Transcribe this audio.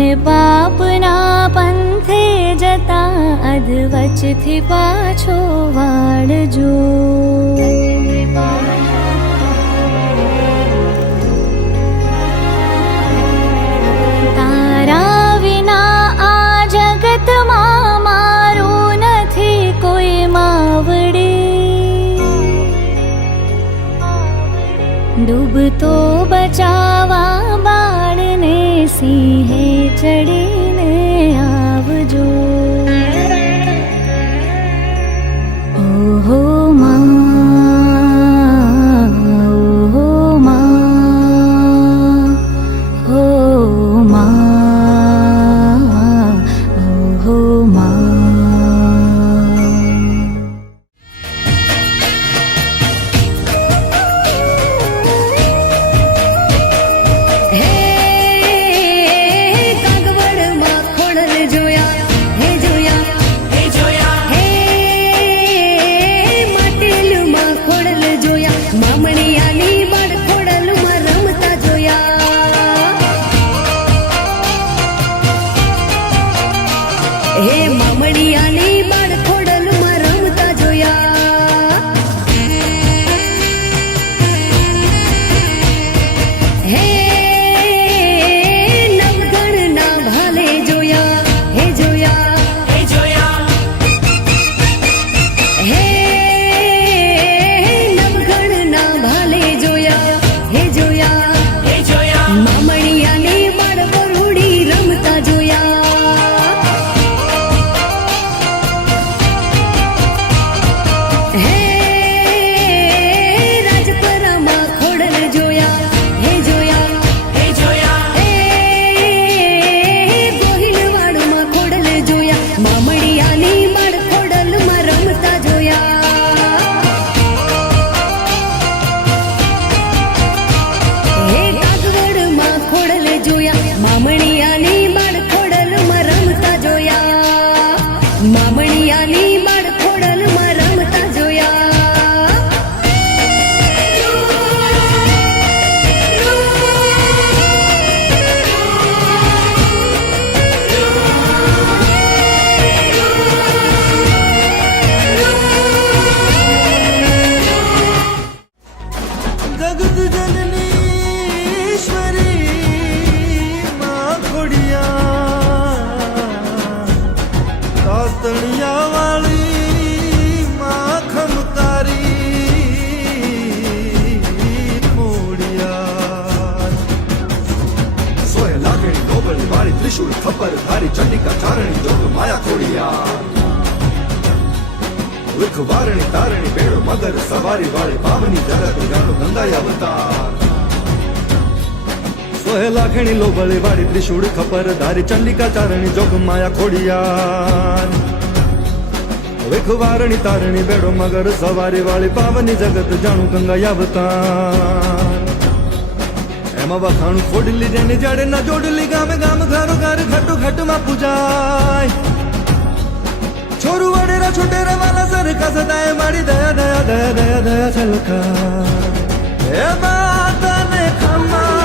અને પાપના પંથે જતા અધવચથી પાછો વાળજો. તારા વિના આ જગતમાં મારું નથી કોઈ માવડે. ડૂબતો બચાવા બાળને સિંહે ચડીને આવજો. ઓહો માં, ઓહો માં, હો માં, ઓહો માં. હે કાગવડમાં ખોડલ જોયા, હે જોયા, હે જોયા, હે માટેલુમાં ખોડલ જોયા, મામણિયાની બાળ ખોડલમાં રમતા જોયા. હે મામણિયાની બાળ ખોડલમાં રમતા જોયા. હે નવગણના ભાલે જોયા, હે જોયા, હે જોયા, હે નવગણના ભાલે જોયા, હે જોયા, હે જોયા, મામણિયાની બાળ વરુડી રમતા જોયા. હે રાજપરામાં ખોડલ જોયા, હે જોયા, હે જોયા, હે ગોહિલવાડમાં ખોડલ જોયા, મામણિયાની બાળ ખોડલમાં રમતા જોયા. હે કાગવડમાં ખોડલ જોયા, મામણિયાની બાળ ખોડલમાં રમતા જોયા, મામણિયાની બાળ ખોડલમાં રમતા જોયા. जगत जननी ईश्वरी मां खोड़िया, कातणिया वाली मां खमकारी मोड़िया. સોય લાગણી નોબલ વાળી ત્રિશુળ ખબર ધારી ચંડિકા ચારણી જોગ માયા ખોડિયા. વિખ વારણી તારણી બેડો મગર સવારી વાળી પાવની જગત જાણો ગંગાય અવતાર. સોય લાખણી લોબળી વાળી ત્રિશુળ ખબર ધારી ચંડિકા ચારણી જોગ માયા ખોડિયા. વિખ વારણી તારણી બેડો મગર સવારી વાળી પાવની જગત જાણું ગંગાય અવતાર. એમાં વખાણું ખોડલી જેની જાડે ના જોડલી ગામે ગામ ઘરો ઘર ઘટો ઘટમાં પૂજાય. છોરું વડેરા છોટેરા વાલા સરખા સદાય મારી દયા દયા દયા દયા દયા છલકા. હે માતાને ખમા